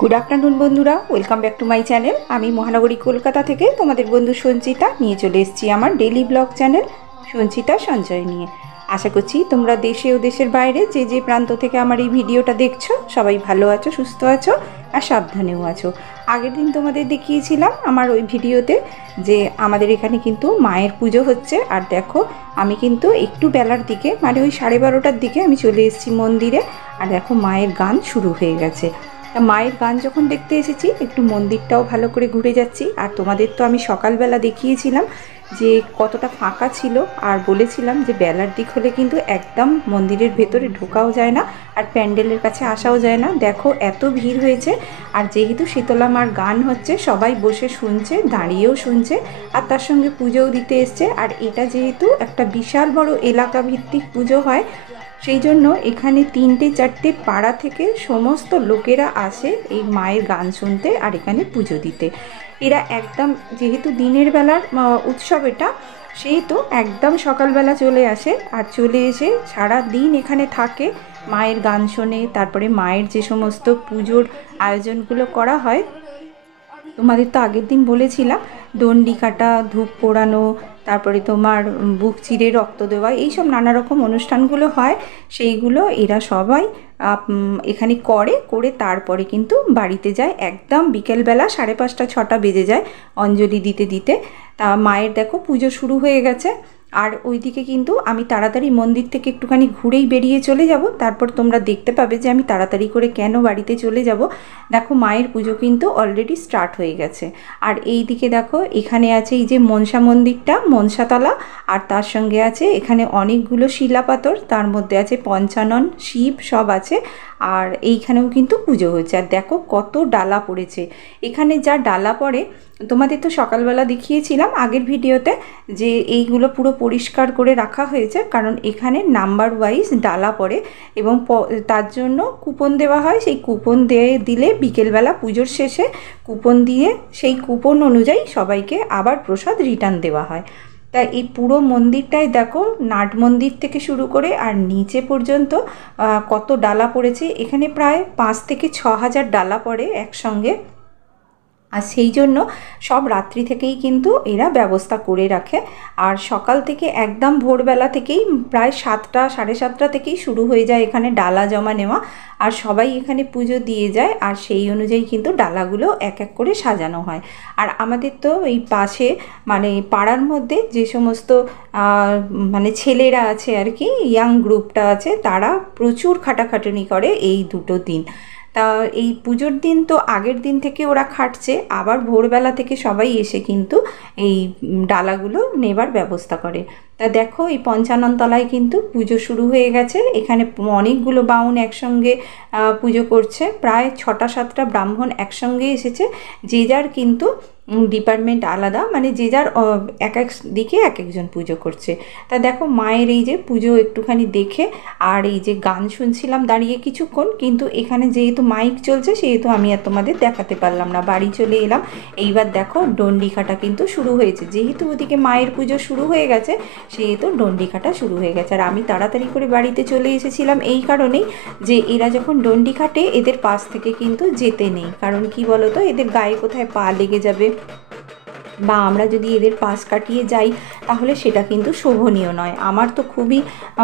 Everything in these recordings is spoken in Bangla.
গুড আফটারনুন বন্ধুরা, welcome back to my channel. আমি মহানগরী কলকাতা থেকে তোমাদের বন্ধু সঞ্চিতা নিয়ে চলে এসেছি আমার ডেইলি ব্লগ চ্যানেল সঞ্চিতা সঞ্চয় নিয়ে। আশা করছি তোমরা দেশে ও দেশের বাইরে যে যে প্রান্ত থেকে আমার এই ভিডিওটা দেখছো সবাই ভালো আছো, সুস্থ আছো আর সাবধানেও আছো। আগের দিন তোমাদের দেখিয়েছিলাম আমার ওই ভিডিওতে যে আমাদের এখানে কিন্তু মায়ের পুজো হচ্ছে। আর দেখো আমি কিন্তু একটু বেলার দিকে মানে ওই 12:30টার দিকে আমি চলে এসেছি মন্দিরে। আর দেখো মায়ের গান শুরু হয়ে গেছে। তা মায়ের গান যখন দেখতে এসেছি একটু মন্দিরটাও ভালো করে ঘুরে যাচ্ছি। আর তোমাদের তো আমি সকালবেলা দেখিয়েছিলাম যে কতটা ফাঁকা ছিল, আর বলেছিলাম যে বেলার দিক হলে কিন্তু একদম মন্দিরের ভেতরে ঢোকাও যায় না আর প্যান্ডেলের কাছে আসাও যায় না। দেখো এত ভিড় হয়েছে। আর যেহেতু শীতলা মার গান হচ্ছে সবাই বসে শুনছে, দাঁড়িয়েও শুনছে, আর তার সঙ্গে পুজোও দিতে এসছে। আর এটা যেহেতু একটা বিশাল বড় এলাকা ভিত্তিক পুজো হয়, সেই জন্য এখানে 3-4টে পাড়া থেকে সমস্ত লোকেরা আসে এই মায়ের গান শুনতে আর এখানে পুজো দিতে। এরা একদম যেহেতু দিনের বেলার উৎসব এটা, সেহেতু একদম সকালবেলা চলে আসে আর চলে এসে সারা দিন এখানে থাকে, মায়ের গান শোনে। তারপরে মায়ের যে সমস্ত পুজোর আয়োজনগুলো করা হয়, তোমাদের তো আগের দিন বলেছিলাম দণ্ডি কাটা, ধূপ পোড়ানো, তারপরে তোমার বুক চিরে রক্ত দেওয়া, এইসব নানা রকম অনুষ্ঠানগুলো হয়। সেইগুলো এরা সবাই এখানে করে তারপরে কিন্তু বাড়িতে যায়। একদম বিকেলবেলা 5:30-6টা বেজে যায় অঞ্জলি দিতে দিতে। তা মায়ের দেখো পুজো শুরু হয়ে গেছে। আর ওইদিকে কিন্তু আমি তাড়াতাড়ি মন্দির থেকে একটুখানি ঘুরেই বেরিয়ে চলে যাব, তারপর তোমরা দেখতে পাবে যে আমি তাড়াতাড়ি করে কেন বাড়িতে চলে যাব। দেখো মায়ের পুজো কিন্তু অলরেডি স্টার্ট হয়ে গেছে। আর এই দিকে দেখো এখানে আছে এই যে মনসা মন্দিরটা, মনসাতলা, আর তার সঙ্গে আছে এখানে অনেকগুলো শিলাপাথর, তার মধ্যে আছে পঞ্চানন, শিব সব আছে। আর এইখানেও কিন্তু পুজো হচ্ছে। আর দেখো কত ডালা পড়েছে। এখানে যা ডালা পড়ে তোমাদের তো সকালবেলা দেখিয়েছিলাম আগের ভিডিওতে যে এইগুলো পুরো পরিষ্কার করে রাখা হয়েছে, কারণ এখানে নাম্বার ওয়াইজ ডালা পড়ে এবং তার জন্য কুপন দেওয়া হয়। সেই কুপন দিলে বিকেলবেলা পুজোর শেষে কুপন দিয়ে সেই কুপন অনুযায়ী সবাইকে আবার প্রসাদ রিটার্ন দেওয়া হয়। তা এই পুরো মন্দিরটাই দেখো, নাট মন্দির থেকে শুরু করে আর নিচে পর্যন্ত কত ডালা পড়েছে। এখানে প্রায় 5 থেকে 6 হাজার ডালা পড়ে একসঙ্গে। আর সেই জন্য সব রাত্রি থেকেই কিন্তু এরা ব্যবস্থা করে রাখে। আর সকাল থেকে একদম ভোরবেলা থেকেই প্রায় 7টা 7:30টা থেকেই শুরু হয়ে যায় এখানে ডালা জমা নেওয়া। আর সবাই এখানে পুজো দিয়ে যায়, আর সেই অনুযায়ী কিন্তু ডালাগুলো এক এক করে সাজানো হয়। আর আমাদের তো এই পাশে মানে পাড়ার মধ্যে যে সমস্ত মানে ছেলেরা আছে আর কি, ইয়াং গ্রুপটা আছে, তারা প্রচুর খাটাখাটুনি করে এই 2 দিন। তা এই পুজোর দিন তো আগের দিন থেকে ওরা খাটছে, আবার ভোরবেলা থেকে সবাই এসে কিন্তু এই ডালাগুলো নেবার ব্যবস্থা করে। তা দেখো এই পঞ্চাননতলায় কিন্তু পুজো শুরু হয়ে গেছে। এখানে অনেকগুলো বাউন একসঙ্গে পুজো করছে, প্রায় 6টা-7টা ব্রাহ্মণ একসঙ্গে এসেছে। যে যার কিন্তু ডিপার্টমেন্ট আলাদা, মানে যে যার এক এক দিকে এক একজন পুজো করছে। তা দেখো মায়ের এই যে পুজো একটুখানি দেখে আর এই যে গান শুনছিলাম দাঁড়িয়ে কিছুক্ষণ, কিন্তু এখানে যেহেতু মাইক চলছে সেহেতু আমি আর তোমাদের দেখাতে পারলাম না, বাড়ি চলে এলাম। এইবার দেখো ডন্ডি কাটা কিন্তু শুরু হয়েছে। যেহেতু ওদিকে মায়ের পুজো শুরু হয়ে গেছে সেহেতু ডন্ডি কাটা শুরু হয়ে গেছে। আর আমি তাড়াতাড়ি করে বাড়িতে চলে এসেছিলাম এই কারণেই যে এরা যখন ডন্ডি কাটে এদের পাশ থেকে কিন্তু যেতে নেই। কারণ কি বলতো, এদের গায়ে কোথায় পা লেগে যাবে বা আমরা যদি এদের পাশ কাটিয়ে যাই তাহলে সেটা কিন্তু শোভনীয় নয়। আমার তো খুবই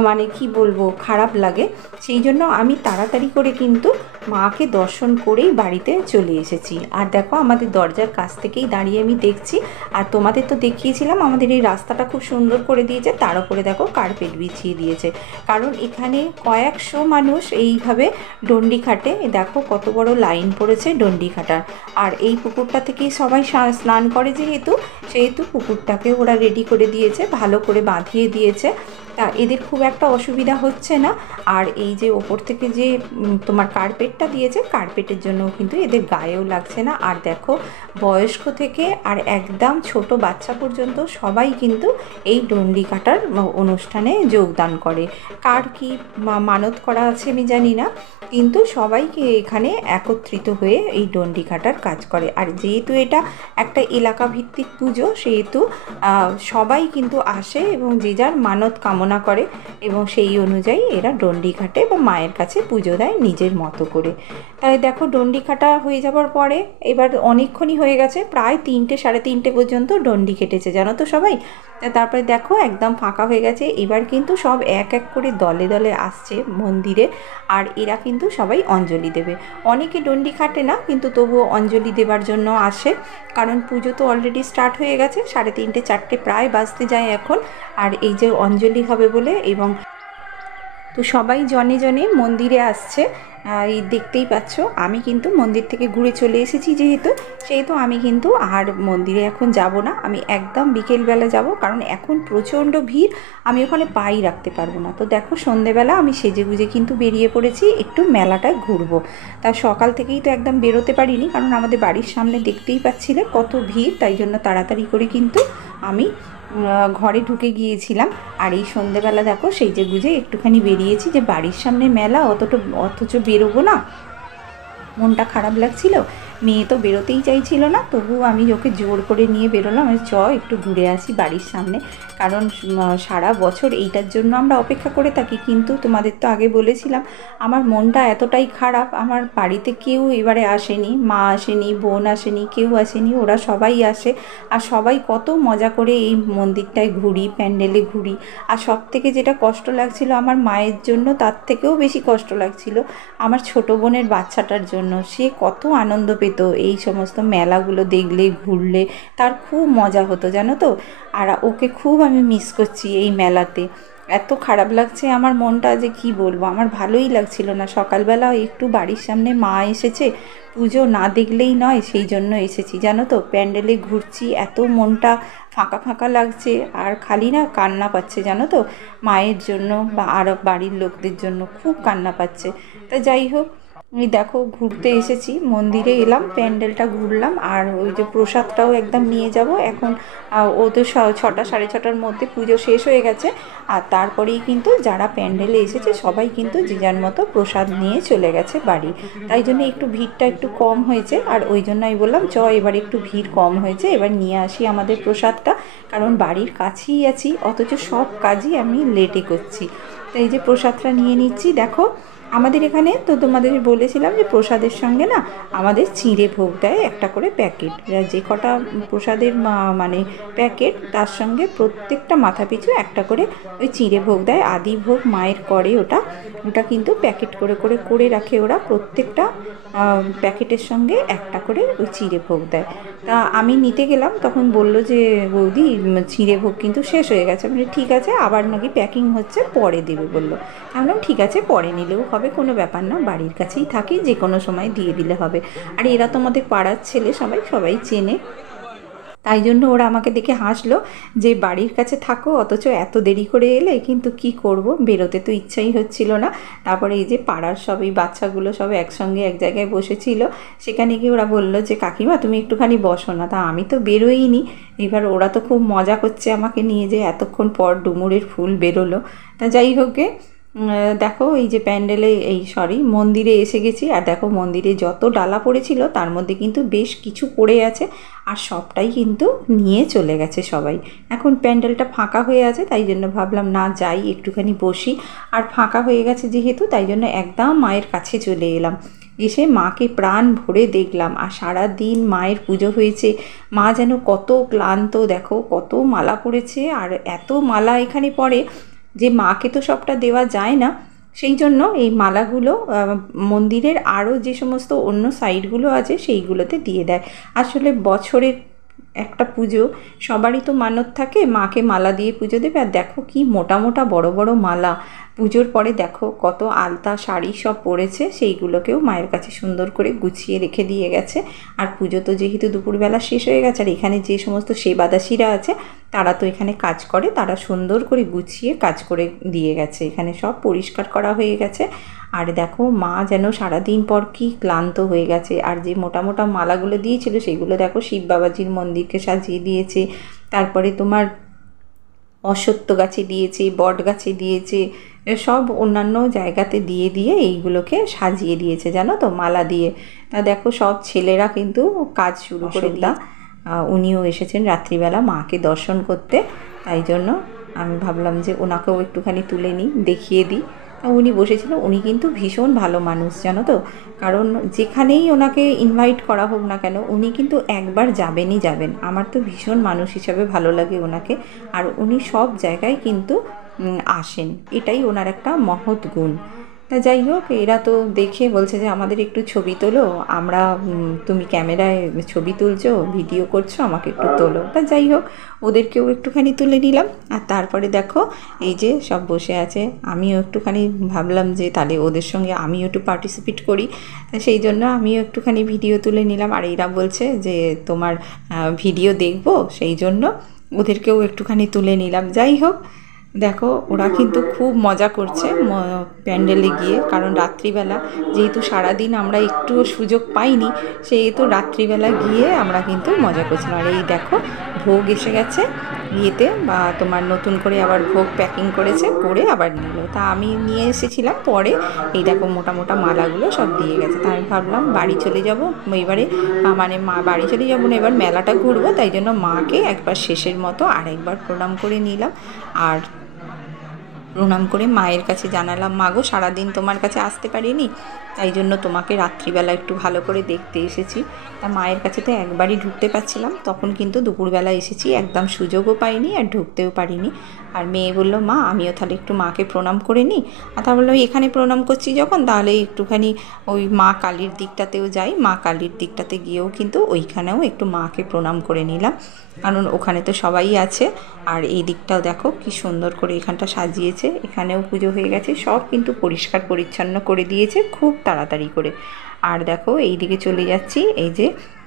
মানে কি বলবো খারাপ লাগে। সেই জন্য আমি তাড়াতাড়ি করে কিন্তু মাকে দর্শন করেই বাড়িতে চলে এসেছি। আর দেখো আমাদের দরজার কাছ থেকেই দাঁড়িয়ে আমি দেখছি। আর তোমাদের তো দেখিয়েছিলাম আমাদের এই রাস্তাটা খুব সুন্দর করে দিয়েছে, তার উপরে দেখো কার্পেট বিছিয়ে দিয়েছে, কারণ এখানে কয়েকশো মানুষ এইভাবে ডন্ডি খাটে। দেখো কত বড় লাইন পড়েছে ডন্ডি খাটার। আর এই পুকুরটা থেকেই সবাই স্নান করে, সেহেতু পুকুরটাকে ওরা রেডি করে দিয়েছে, ভালো করে বাঁধিয়ে দিয়েছে। তা এদের খুব একটা অসুবিধা হচ্ছে না। আর এই যে ওপর থেকে যে তোমার কার্পেটটা দিয়েছে, কার্পেটের জন্য কিন্তু এদের গায়েও লাগছে না। আর দেখো বয়স্ক থেকে আর একদম ছোট বাচ্চা পর্যন্ত সবাই কিন্তু এই ডন্ডি কাটার অনুষ্ঠানে যোগদান করে। কার কি মানত করা আছে আমি জানি না, কিন্তু সবাইকে এখানে একত্রিত হয়ে এই ডন্ডি কাটার কাজ করে। আর যেহেতু এটা একটা এলাকা ভিত্তিক পুজো সেহেতু সবাই কিন্তু আসে এবং যে যার মানত কামনা করে এবং সেই অনুযায়ী এরা ডন্ডি ঘাটে বা মায়ের কাছে পুজো দেয় নিজের মতো করে। করে। তাই দেখো ডন্ডি কাটা হয়ে যাবার পরে এবার অনেকক্ষণই হয়ে গেছে, প্রায় 3টে সাড়ে 3টে পর্যন্ত ডন্ডি কেটেছে জানো তো সবাই। তারপরে দেখো একদম ফাঁকা হয়ে গেছে, এবার কিন্তু সব এক এক করে দলে দলে আসছে মন্দিরে, আর এরা কিন্তু সবাই অঞ্জলি দেবে। অনেকে ডন্ডি কাটে না, কিন্তু তবুও অঞ্জলি দেবার জন্য আসে, কারণ পুজো তো অলরেডি স্টার্ট হয়ে গেছে, সাড়ে 3টে 4টে প্রায় বাজতে যায় এখন। আর এই যে অঞ্জলি হবে বলে, এবং তো সবাই জনে জনে মন্দিরে আসছে। এই দেখতেই পাচ্ছ, আমি কিন্তু মন্দির থেকে ঘুরে চলে এসেছি সেহেতু আমি কিন্তু আর মন্দিরে এখন যাব না, আমি একদম বিকেলবেলা যাব, কারণ এখন প্রচণ্ড ভিড়, আমি ওখানে পাই রাখতে পারবো না। তো দেখো সন্ধেবেলা আমি সেজেগুজে কিন্তু বেরিয়ে পড়েছি একটু মেলাটায় ঘুরবো। তা সকাল থেকেই তো একদম বেরোতে পারিনি, কারণ আমাদের বাড়ির সামনে দেখতেই পাচ্ছিলে কত ভিড়, তাই জন্য তাড়াতাড়ি করে কিন্তু আমি ঘরে ঢুকে গিয়েছিলাম। আর এই সন্ধেবেলা দেখো সেই যে বুঝে একটুখানি বেরিয়েছি, যে বাড়ির সামনে মেলা অথচ বেরোবো না, মনটা খারাপ লাগছিল। মেয়ে তো বেরোতেই চাইছিল না, তবুও আমি ওকে জোর করে নিয়ে বেরোলাম, আমি একটু ঘুরে আসি বাড়ির সামনে, কারণ সারা বছর এইটার জন্য আমরা অপেক্ষা করে থাকি। কিন্তু তোমাদের তো আগে বলেছিলাম আমার মনটা এতটাই খারাপ, আমার বাড়িতে কেউ এবারে আসেনি, মা আসেনি, বোন আসেনি, কেউ আসেনি, ওরা সবাই আসে, আর সবাই কত মজা করে এই মন্দিরটায় ঘুরি, প্যান্ডেলে ঘুরি। আর সব থেকে যেটা কষ্ট লাগছিল আমার মায়ের জন্য, তার থেকেও বেশি কষ্ট লাগছিল আমার ছোট বোনের বাচ্চাটার জন্য। সে কত আনন্দ পেত এই সমস্ত মেলাগুলো দেখলে, ঘুরলে, তার খুব মজা হতো জানো তো। আর ওকে খুব আমি মিস করছি এই মেলাতে, এত খারাপ লাগছে আমার মনটা যে কি বলবো, আমার ভালোই লাগছিল না। সকালবেলা একটু বাড়ির সামনে মা এসেছে, পুজো না দেখলেই নয়, সেই জন্য এসেছি জানো তো। প্যান্ডেলে ঘুরছি, এত মনটা ফাঁকা ফাঁকা লাগছে, আর খালি না কান্না পাচ্ছে জানো তো, মায়ের জন্য বা আরও বাড়ির লোকদের জন্য খুব কান্না পাচ্ছে। তা যাই হোক, এই দেখো ঘুরতে এসেছি, মন্দিরে এলাম, প্যান্ডেলটা ঘুরলাম, আর ওই যে প্রসাদটাও একদম নিয়ে যাব এখন। ও তো 6টা সাড়ে 6টার মধ্যে পুজো শেষ হয়ে গেছে, আর তারপরেই কিন্তু যারা প্যান্ডেলে এসেছে সবাই কিন্তু যে যার মতো প্রসাদ নিয়ে চলে গেছে বাড়ি। তাই জন্য একটু ভিড়টা একটু কম হয়েছে, আর ওই জন্য আমি বললাম এবার একটু ভিড় কম হয়েছে, এবার নিয়ে আসি আমাদের প্রসাদটা, কারণ বাড়ির কাছেই আছি, অথচ সব কাজই আমি লেটে করছি। তো এই যে প্রসাদটা নিয়ে নিচ্ছি। দেখো আমাদের এখানে তো তোমাদের বলেছিলাম যে প্রসাদের সঙ্গে না আমাদের চিঁড়ে ভোগ দেয় একটা করে প্যাকেট, যে কটা প্রসাদের মানে প্যাকেট, তার সঙ্গে প্রত্যেকটা মাথা পিছু একটা করে ওই চিঁড়ে ভোগ দেয়। আদি ভোগ মায়ের করে, ওটা কিন্তু প্যাকেট করে করে করে রাখে ওরা, প্রত্যেকটা প্যাকেটের সঙ্গে একটা করে ওই চিঁড়ে ভোগ দেয়। তা আমি নিতে গেলাম, তখন বলল যে বৌদি চিঁড়ে ভোগ কিন্তু শেষ হয়ে গেছে। মানে ঠিক আছে, আবার নাকি প্যাকিং হচ্ছে, পরে দেবে বললো। আমি বললাম ঠিক আছে, পরে নিলেও হবে, কোনো ব্যাপার না, বাড়ির কাছেই থাকি, যে কোনো সময় দিয়ে দিলে হবে। আর এরা তো আমাদের পাড়ার ছেলে, সবাই চেনে, তাই জন্য ওরা আমাকে দেখে হাসলো যে বাড়ির কাছে থাকো অথচ এত দেরি করে এলে। কিন্তু কি করব, বেরোতে তো ইচ্ছাই হচ্ছিল না। তারপরে এই যে পাড়ার সব এই বাচ্চাগুলো সব একসঙ্গে এক জায়গায় বসেছিল, সেখানে গিয়ে ওরা বললো যে কাকিমা তুমি একটুখানি বসো না। তা আমি তো বেরোইনি, এবার ওরা তো খুব মজা করছে আমাকে নিয়ে, যে এতক্ষণ পর ডুমুরের ফুল বেরোলো। তা যাই হোক, দেখো এই যে প্যান্ডেলে মন্দিরে এসে গেছি, আর দেখো মন্দিরে যত ডালা পড়েছিল তার মধ্যে কিন্তু বেশ কিছু পড়ে আছে, আর সবটাই কিন্তু নিয়ে চলে গেছে সবাই। এখন প্যান্ডেলটা ফাঁকা হয়ে আছে, তাই জন্য ভাবলাম না যাই একটুখানি বসি, আর ফাঁকা হয়ে গেছে যেহেতু, তাই জন্য একদম মায়ের কাছে চলে এলাম। এসে মাকে প্রাণ ভরে দেখলাম, আর সারা দিন মায়ের পুজো হয়েছে, মা যেন কত ক্লান্ত, দেখো কত মালা পড়েছে, আর এত মালা এখানে পড়ে যে মাকে তো সবটা দেওয়া যায় না, সেই জন্য এই মালাগুলো মন্দিরের আরও যে সমস্ত অন্য সাইডগুলো আছে সেইগুলোতে দিয়ে দেয়। আসলে বছরের একটা পুজো, সবারই তো মানত থাকে মাকে মালা দিয়ে পুজো দেবে। আর দেখো কি মোটা মোটা বড় বড় মালা, পুজোর পরে দেখো কত আলতা শাড়ি সব পরেছে, সেইগুলোকেও মায়ের কাছে সুন্দর করে গুছিয়ে রেখে দিয়ে গেছে। আর পুজো তো যেহেতু দুপুরবেলা শেষ হয়ে গেছে, আর এখানে যে সমস্ত সেবাদাসীরা আছে তারা তো এখানে কাজ করে, তারা সুন্দর করে গুছিয়ে কাজ করে দিয়ে গেছে, এখানে সব পরিষ্কার করা হয়ে গেছে। আর দেখো মা যেন সারাদিন পর কি ক্লান্ত হয়ে গেছে, আর যে মোটা মোটা মালাগুলো দিয়েছিল সেগুলো দেখো শিব বাবাজির মন্দিরকে সাজিয়ে দিয়েছে, তারপরে তোমার অশ্বত্থ গাছে দিয়েছে, বট গাছে দিয়েছে, সব অন্যান্য জায়গাতে দিয়ে এইগুলোকে সাজিয়ে দিয়েছে জানো তো মালা দিয়ে। তা দেখো সব ছেলেরা কিন্তু কাজ শুরু করে দিয়ে, উনিও এসেছেন রাত্রিবেলা মাকে দর্শন করতে, তাই জন্য আমি ভাবলাম যে ওনাকেও একটুখানি তুলে নিই, দেখিয়ে দিই। উনি বসেছিল। উনি কিন্তু ভীষণ ভালো মানুষ জানো তো, কারণ যেখানেই ওনাকে ইনভাইট করা হোক না কেন উনি কিন্তু একবার যাবেনই যাবেন। আমার তো ভীষণ মানুষ হিসাবে ভালো লাগে ওনাকে, আর উনি সব জায়গায় কিন্তু আসেন, এটাই ওনার একটা মহৎ গুণ। তা যাই হোক, এরা তো দেখে বলছে যে আমাদের একটু ছবি তোলো, আমরা তুমি ক্যামেরায় ছবি তুলছো, ভিডিও করছো, আমাকে একটু তোলো। তা যাই হোক, ওদেরকেও একটুখানি তুলে নিলাম। আর তারপরে দেখো এই যে সব বসে আছে, আমিও একটুখানি ভাবলাম যে তাহলে ওদের সঙ্গে আমিও একটু পার্টিসিপেট করি। তা সেই জন্য আমিও একটুখানি ভিডিও তুলে নিলাম। আর এরা বলছে যে তোমার ভিডিও দেখবো, সেই জন্য ওদেরকেও একটুখানি তুলে নিলাম। যাই হোক, দেখো ওরা কিন্তু খুব মজা করছে প্যান্ডেলে গিয়ে, কারণ রাত্রিবেলা যেহেতু সারাদিন আমরা একটুও সুযোগ পাইনি, সেহেতু রাত্রিবেলা গিয়ে আমরা কিন্তু মজা করছিলাম। আর এই দেখো ভোগ এসে গেছে বিয়েতে, বা তোমার নতুন করে আবার ভোগ প্যাকিং করেছে, করে আবার নিল। তা আমি নিয়ে এসেছিলাম পরে, এই দেখো মোটা মোটা মালাগুলো সব দিয়ে গেছে। তা আমি ভাবলাম বাড়ি চলে যাব এবারে, মানে মা বাড়ি চলে যাবো না, এবার মেলাটা ঘুরবো, তাই জন্য মাকে একবার শেষের মতো আরেকবার প্রণাম করে নিলাম। আর প্রণাম করে মায়ের কাছে জানালাম, মা গো সারাদিন তোমার কাছে আসতে পারিনি, তাই জন্য তোমাকে রাত্রিবেলা একটু ভালো করে দেখতে এসেছি। তা মায়ের কাছে তো একবারই ঢুকতে পারছিলাম, তখন কিন্তু দুপুরবেলা এসেছি, একদম সুযোগও পাইনি আর ঢুকতেও পারিনি। আর মেয়ে বলল, মা আমিও তাহলে একটু মাকে প্রণাম করে নিই। আর তা বললো এখানে প্রণাম করছি যখন, তাহলে একটুখানি ওই মা কালীর দিকটাতেও যাই। মা কালীর দিকটাতে গিয়েও কিন্তু ওইখানেও একটু মাকে প্রণাম করে নিলাম, কারণ ওখানে তো সবাই আছে। আর এই দিকটাও দেখো কি সুন্দর করে এখানটা সাজিয়েছে, এখানেও পুজো হয়ে গেছে, সব কিন্তু পরিষ্কার পরিচ্ছন্ন করে দিয়েছে খুব তাড়াতাড়ি করে। আর দেখো এই দিকে চলে যাচ্ছি, এই যে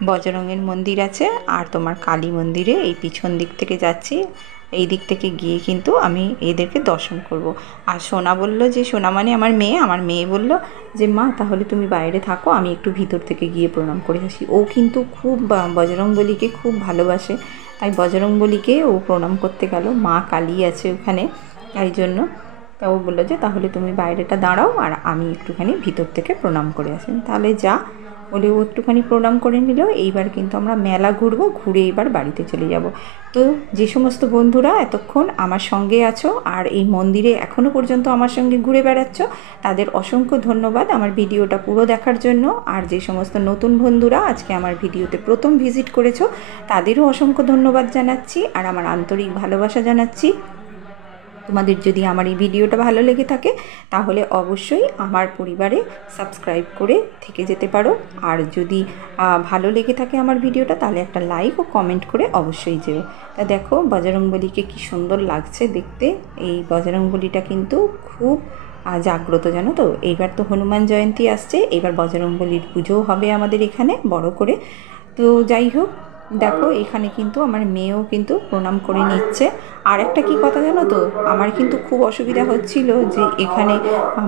বজরঙের মন্দির আছে, আর তোমার কালী মন্দিরে এই পিছন দিক থেকে যাচ্ছি। এই দিক থেকে গিয়ে কিন্তু আমি এদেরকে দর্শন করব। আর সোনা বলল যে, সোনা মানে আমার মেয়ে বলল যে মা তাহলে তুমি বাইরে থাকো, আমি একটু ভিতর থেকে গিয়ে প্রণাম করে আসি। ও কিন্তু খুব বজরংবলীকে খুব ভালোবাসে, তাই বজরংবলীকে ও প্রণাম করতে গেল। মা কালী আছে ওখানে, তাই জন্য তা ও বললো যে তাহলে তুমি বাইরেটা দাঁড়াও আর আমি একটুখানি ভিতর থেকে প্রণাম করে আসি। তাহলে যা বলে ও একটুখানি প্রণাম করে নিল। এইবার কিন্তু আমরা মেলা ঘুরবো, ঘুরে এবার বাড়িতে চলে যাব। তো যে সমস্ত বন্ধুরা এতক্ষণ আমার সঙ্গে আছো আর এই মন্দিরে এখনও পর্যন্ত আমার সঙ্গে ঘুরে বেড়াচ্ছ, তাদের অসংখ্য ধন্যবাদ আমার ভিডিওটা পুরো দেখার জন্য। আর যে সমস্ত নতুন বন্ধুরা আজকে আমার ভিডিওতে প্রথম ভিজিট করেছো, তাদেরও অসংখ্য ধন্যবাদ জানাচ্ছি আর আমার আন্তরিক ভালোবাসা জানাচ্ছি। তোমাদের যদি আমার এই ভিডিওটা ভালো লেগে থাকে তাহলে অবশ্যই আমার পরিবারে সাবস্ক্রাইব করে থেকে যেতে পারো। আর যদি ভালো লেগে থাকে আমার ভিডিওটা, তাহলে একটা লাইক ও কমেন্ট করে অবশ্যই যেও। তা দেখো বজরংবলীকে কি সুন্দর লাগছে দেখতে। এই বজরংবলীটা কিন্তু খুব জাগ্রত জানো তো। এইবার তো হনুমান জয়ন্তী আসছে, এবার বজরংবলীর পুজোও হবে আমাদের এখানে বড় করে। তো যাই হোক, দেখো এখানে কিন্তু আমার মেয়েও কিন্তু প্রণাম করে নিচ্ছে। আর একটা কী কথা জানো তো, আমার কিন্তু খুব অসুবিধা হচ্ছিল যে এখানে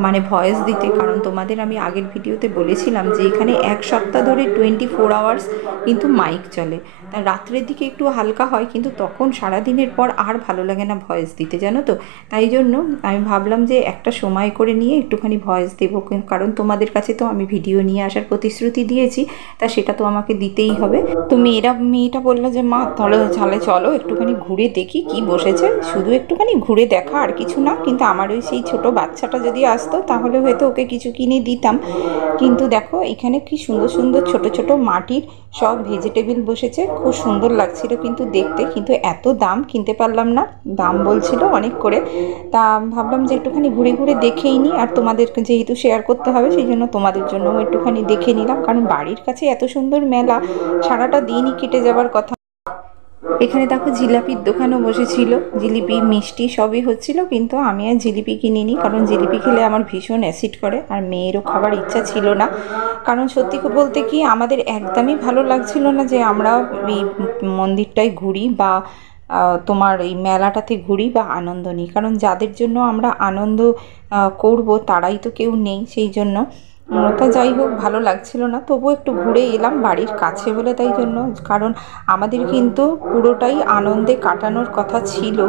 মানে ভয়েস দিতে, কারণ তোমাদের আমি আগের ভিডিওতে বলেছিলাম যে এখানে 1 সপ্তাহ ধরে 24 আওয়ার্স কিন্তু মাইক চলে। তা রাত্রের দিকে একটু হালকা হয়, কিন্তু তখন সারাদিনের পর আর ভালো লাগে না ভয়েস দিতে জানো তো। তাই জন্য আমি ভাবলাম যে একটা সময় করে নিয়ে একটুখানি ভয়েস দেবো, কারণ তোমাদের কাছে তো আমি ভিডিও নিয়ে আসার প্রতিশ্রুতি দিয়েছি, তা সেটা তো আমাকে দিতেই হবে। তো মেয়েটা বললো যে মা তাহলে চলো একটুখানি ঘুরে দেখি কি বসেছে, শুধু একটুখানি ঘুরে দেখা আর কিছু না। কিন্তু আমার ওই সেই ছোটো বাচ্চাটা যদি আসতো তাহলে হয়তো ওকে কিছু কিনে দিতাম। কিন্তু দেখো এখানে কি সুন্দর সুন্দর ছোট ছোট মাটির সব ভেজিটেবল বসেছে, খুব সুন্দর লাগছিল কিন্তু দেখতে, কিন্তু এত দাম কিনতে পারলাম না, দাম বলছিল অনেক করে। তা ভাবলাম যে একটুখানি ঘুরে ঘুরে দেখেই নিই, আর তোমাদেরকে যেহেতু শেয়ার করতে হবে সেই জন্য তোমাদের জন্যও একটুখানি দেখে নিলাম, কারণ বাড়ির কাছে এত সুন্দর মেলা, সারাটা দিনই কেটে যাবার কথা। এখানে দেখো জিলাপির দোকানও বসেছিল, জিলিপি মিষ্টি সবই হচ্ছিল, কিন্তু আমি আর জিলিপি কিনিনি, কারণ জিলিপি খেলে আমার ভীষণ অ্যাসিড করে আর মেয়েরও খাবার ইচ্ছা ছিল না। কারণ সত্যি বলতে কি আমাদের একদমই ভালো লাগছিল না যে আমরা এই মন্দিরটায় ঘুরি বা তোমার এই মেলাটাতে ঘুরি বা আনন্দ নিই, কারণ যাদের জন্য আমরা আনন্দ করব তারাই তো কেউ নেই, সেই জন্য তা যাই হোক, ভালো লাগছিল না, তবুও একটু ঘুরে এলাম, বাড়ির কাছে বলে তাই জন্য। কারণ আমাদের কিন্তু পুরোটাই আনন্দে কাটানোর কথা ছিল।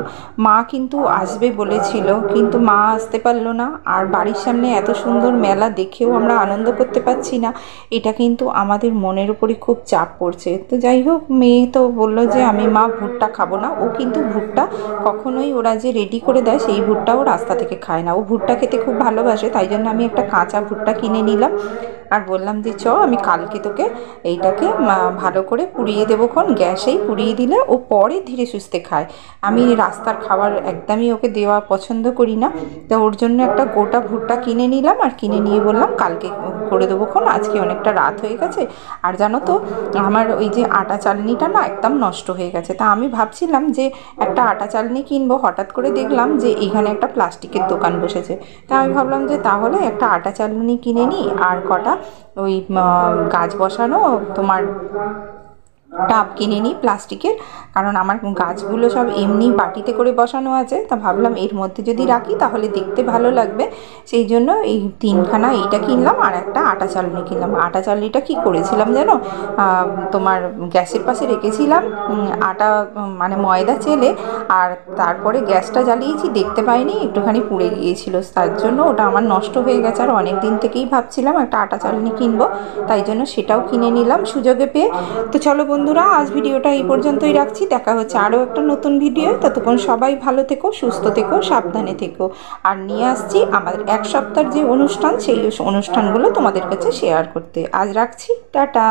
মা কিন্তু আসবে বলেছিল, কিন্তু মা আসতে পারলো না। আর বাড়ির সামনে এত সুন্দর মেলা দেখেও আমরা আনন্দ করতে পারছি না, এটা কিন্তু আমাদের মনের উপরই খুব চাপ পড়ছে। তো যাই হোক, মেয়ে তো বললো যে আমি মা ভুট্টা খাবো না। ও কিন্তু ভুট্টা কখনোই ওরা যে রেডি করে দেয় সেই ভুট্টাও রাস্তা থেকে খায় না। ও ভুট্টা খেতে খুব ভালোবাসে, তাই জন্য আমি একটা কাঁচা ভুট্টা কিনে নিলাম আর বললাম যে আমি কালকে তোকে এইটাকে ভালো করে পুড়িয়ে দেবোক্ষণ, গ্যাসেই পুড়িয়ে দিলে ও পরে ধীরে সুস্থে খায়। আমি রাস্তার খাবার একদমই ওকে দেওয়া পছন্দ করি না। তা ওর জন্য একটা গোটা ভুট্টা কিনে নিলাম, আর কিনে নিয়ে বললাম কালকে করে দেবোক্ষণ, আজকে অনেকটা রাত হয়ে গেছে। আর জানো তো, আমার ওই যে আটা চালনিটা না একদম নষ্ট হয়ে গেছে। তা আমি ভাবছিলাম যে একটা আটা চালনি কিনবো, হঠাৎ করে দেখলাম যে এখানে একটা প্লাস্টিকের দোকান বসেছে। তা আমি ভাবলাম যে তাহলে একটা আটা চালনি কিনে নিই, আর কটা ওই গাছ বসানো তোমার টাব কিনে নিই প্লাস্টিকের। কারণ আমার গাছগুলো সব এমনি বাটিতে করে বসানো আছে, তা ভাবলাম এর মধ্যে যদি রাখি তাহলে দেখতে ভালো লাগবে। সেই জন্য এই তিনখানা এইটা কিনলাম, আর একটা আটা চালনি কিনলাম। আটা চালনিটা কী করেছিলাম যেন, তোমার গ্যাসের পাশে রেখেছিলাম আটা মানে ময়দা চেলে, আর তারপরে গ্যাসটা জ্বালিয়েছি, দেখতে পাইনি, একটুখানি পুড়ে গিয়েছিল, তার জন্য ওটা আমার নষ্ট হয়ে গেছে। আর অনেক দিন থেকেই ভাবছিলাম একটা আটা চালনি কিনবো, তাই জন্য সেটাও কিনে নিলাম সুযোগে পেয়ে। তো চলো বন্ধুরা, আজ ভিডিওটা এই পর্যন্তই রাখছি। দেখা হচ্ছে আরও একটা নতুন ভিডিও। ততক্ষণ সবাই ভালো থেকো, সুস্থ থেকো, সাবধানে থেকো। আর নিয়ে আসছি আমাদের এক সপ্তাহের যে অনুষ্ঠান, সেই অনুষ্ঠানগুলো তোমাদের কাছে শেয়ার করতে। আজ রাখছি, টাটা।